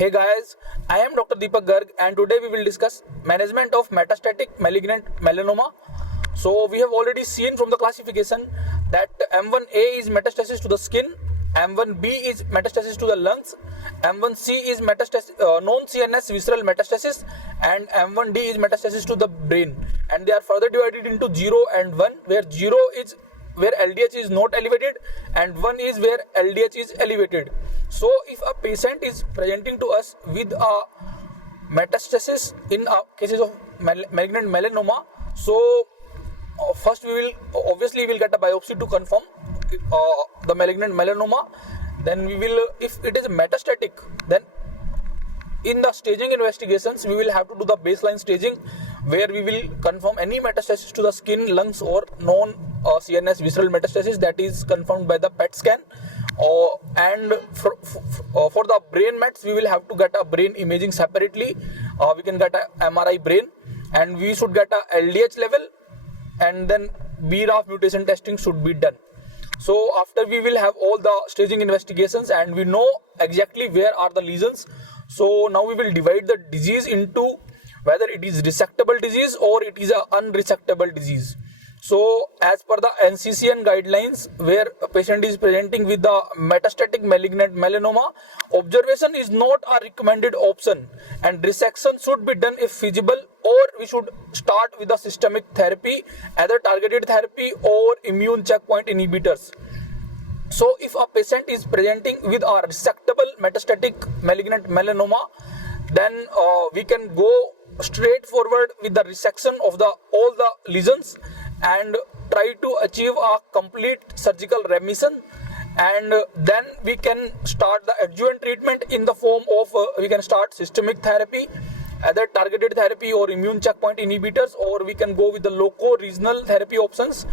Hey guys, I am Dr. Deepak Garg and today we will discuss management of metastatic malignant melanoma. So we have already seen from the classification that M1A is metastasis to the skin, M1B is metastasis to the lungs, M1C is metastasis, non-CNS visceral metastasis, and M1D is metastasis to the brain. And they are further divided into 0 and 1, where 0 is where LDH is not elevated and 1 is where LDH is elevated. So if a patient is presenting to us with a metastasis in cases of malignant melanoma, so first we will get a biopsy to confirm the malignant melanoma. Then we will, if it is metastatic, then in the staging investigations we will have to do the baseline staging, where we will confirm any metastasis to the skin, lungs, or non-CNS visceral metastasis that is confirmed by the PET scan. And for the brain mets, we will have to get a brain imaging separately. We can get a MRI brain, and we should get a LDH level, and then BRAF mutation testing should be done. So after we will have all the staging investigations and we know exactly where are the lesions. So now we will divide the disease into whether it is resectable disease or it is a unresectable disease. So as per the NCCN guidelines, where a patient is presenting with the metastatic malignant melanoma, observation is not a recommended option and resection should be done if feasible, or we should start with the systemic therapy, either targeted therapy or immune checkpoint inhibitors. So if a patient is presenting with a resectable metastatic malignant melanoma, then we can go straight forward with the resection of all the lesions and try to achieve a complete surgical remission, and then we can start the adjuvant treatment in the form of we can start systemic therapy, either targeted therapy or immune checkpoint inhibitors, or we can go with the loco-regional therapy options,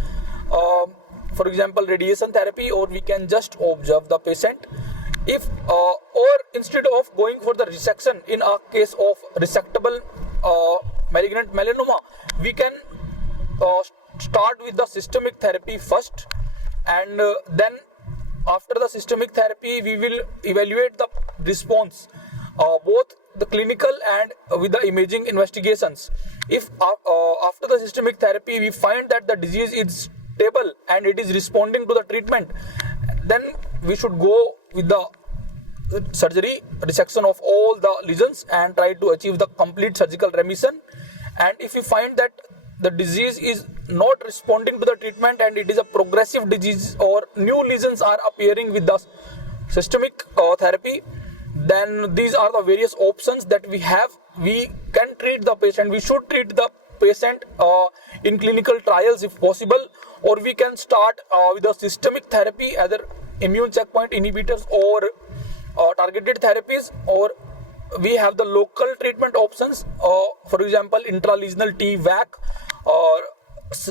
for example radiation therapy, or we can just observe the patient. If or instead of going for the resection in a case of resectable malignant melanoma, we can start with the systemic therapy first, and then after the systemic therapy we will evaluate the response, both the clinical and with the imaging investigations. If after the systemic therapy we find that the disease is stable and it is responding to the treatment, then we should go with the surgery, resection of all the lesions, and try to achieve the complete surgical remission. And if we find that the disease is not responding to the treatment and it is a progressive disease or new lesions are appearing with the systemic therapy, then these are the various options that we have. We can treat the patient, we should treat the patient in clinical trials if possible, or we can start with the systemic therapy, either immune checkpoint inhibitors or targeted therapies, or we have the local treatment options, for example intralesional TVAC or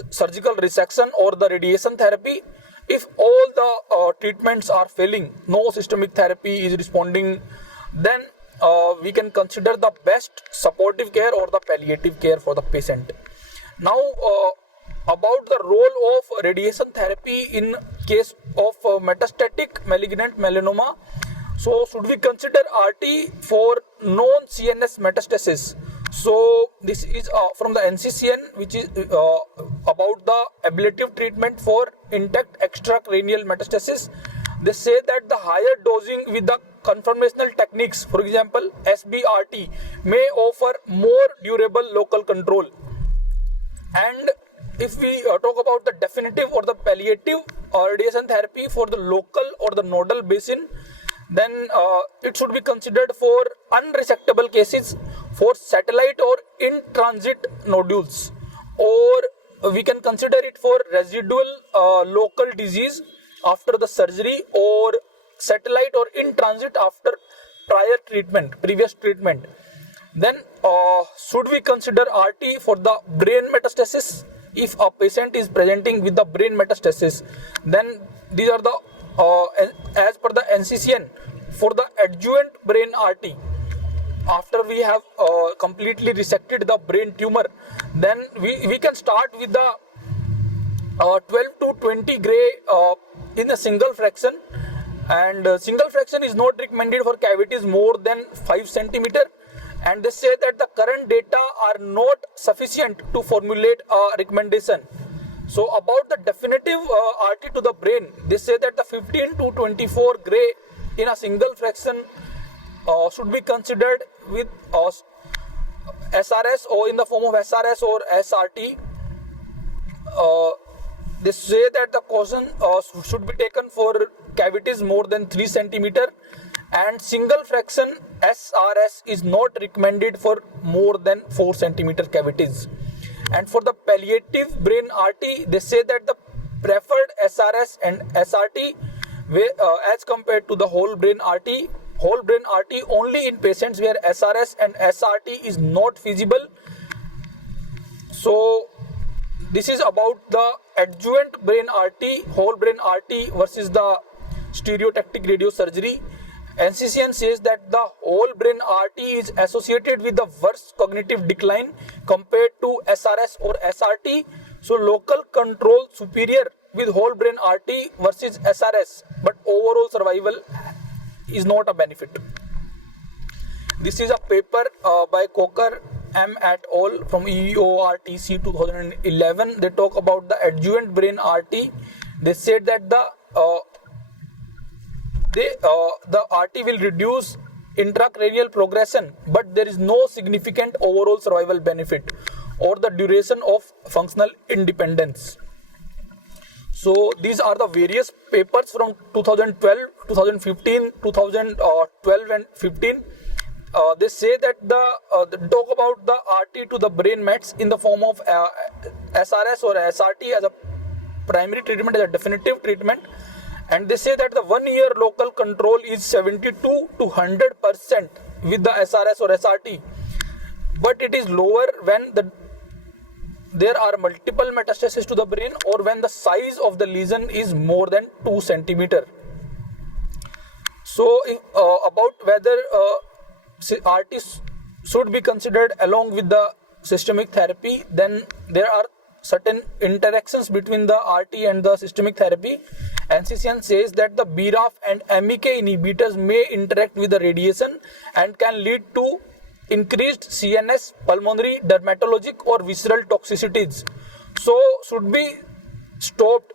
surgical resection or the radiation therapy. If all the treatments are failing, no systemic therapy is responding, then we can consider the best supportive care or the palliative care for the patient. Now about the role of radiation therapy in case of metastatic malignant melanoma. So should we consider RT for non-CNS metastasis? So this is from the NCCN, which is about the ablative treatment for intact extracranial metastasis. They say that the higher dosing with the conformational techniques, for example SBRT, may offer more durable local control. And if we talk about the definitive or the palliative radiation therapy for the local or the nodal basin, then it should be considered for unresectable cases, for satellite or in transit nodules, or we can consider it for residual local disease after the surgery, or satellite or in transit after previous treatment. Then should we consider RT for the brain metastasis? If a patient is presenting with the brain metastasis, then these are the as per the NCCN, for the adjuvant brain RT, after we have completely resected the brain tumor, then we can start with the 12 to 20 gray in a single fraction, and single fraction is not recommended for cavities more than 5 centimeter, and they say that the current data are not sufficient to formulate a recommendation. So about the definitive RT to the brain, they say that the 15 to 24 gray in a single fraction should be considered with SRS or in the form of SRS or SRT. They say that the caution should be taken for cavities more than 3 centimeter, and single fraction SRS is not recommended for more than 4 centimeter cavities. And for the palliative brain RT, they say that the preferred SRS and SRT as compared to the whole brain RT only in patients where SRS and SRT is not feasible. So this is about the adjuvant brain RT, whole brain RT versus the stereotactic radiosurgery. NCCN says that the whole brain RT is associated with the worst cognitive decline compared to SRS or SRT. So local control superior with whole brain RT versus SRS, but overall survival is not a benefit. This is a paper by Coker M et al. From EORTC 2011. They talk about the adjuvant brain RT. They said that the RT will reduce intracranial progression, but there is no significant overall survival benefit or the duration of functional independence. So these are the various papers from 2012, 2015, 2012 and 15. They say that they talk about the RT to the brain mets in the form of SRS or SRT as a primary treatment, as a definitive treatment. And they say that the 1 year local control is 72 to 100% with the SRS or SRT, but it is lower when there are multiple metastases to the brain or when the size of the lesion is more than 2 centimeter. So about whether RT should be considered along with the systemic therapy, then there are certain interactions between the RT and the systemic therapy. NCCN says that the BRAF and MEK inhibitors may interact with the radiation and can lead to increased CNS, pulmonary, dermatologic or visceral toxicities. So should be stopped.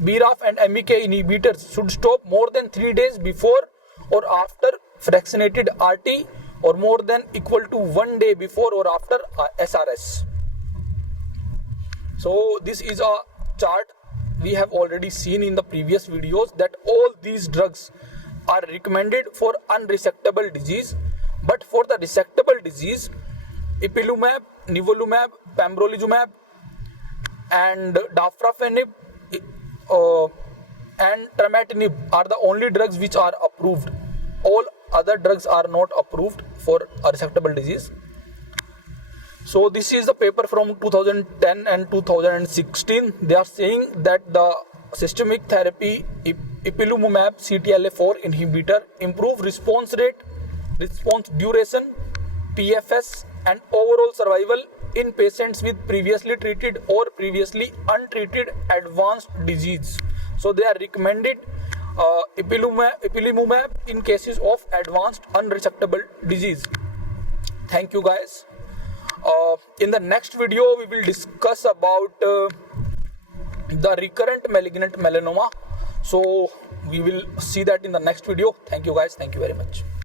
BRAF and MEK inhibitors should stop more than 3 days before or after fractionated RT or more than equal to 1 day before or after SRS. So this is a chart we have already seen in the previous videos that all these drugs are recommended for unresectable disease, but for the resectable disease, ipilimumab, nivolumab, pembrolizumab and dafrafinib and trametinib are the only drugs which are approved. All other drugs are not approved for a resectable disease. So this is the paper from 2010 and 2016. They are saying that the systemic therapy ipilimumab CTLA4 inhibitor improve response rate, response duration, PFS and overall survival in patients with previously treated or previously untreated advanced disease. So they are recommended ipilimumab in cases of advanced unresectable disease. Thank you guys. In the next video we will discuss about the recurrent malignant melanoma. So we will see that in the next video. Thank you guys. Thank you very much.